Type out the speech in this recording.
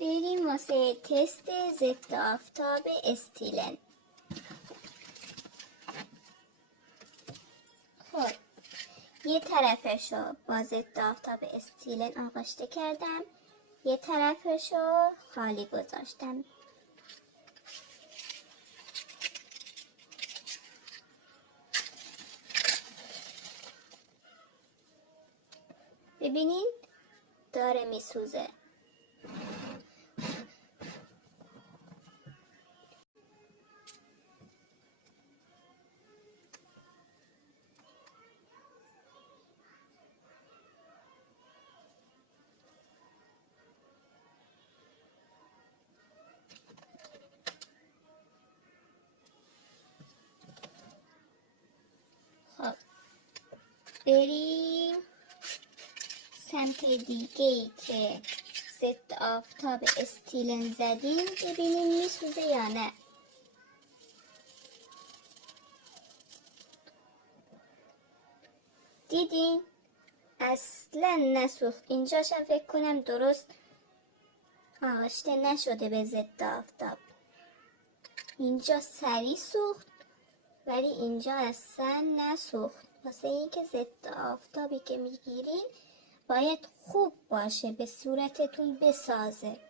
بریم واسه تست ضد آفتاب استیلن. خب یه طرفشو با ضد آفتاب استیلن آغشته کردم، یه طرفشو خالی گذاشتم. ببینین داره میسوزه. خب بریم سمت دیگه ای که ضد آفتاب استیلن زدیم ببینیم میسوزه یا نه. دیدین اصلا نسوخت. اینجاشم فکر کنم درست آغشته نشده به ضد آفتاب. اینجا سریع سوخت ولی اینجا اصلا نسوخت. واسه اینکه ضد آفتابی که میگیرین باید خوب باشه، به صورتتون بسازه.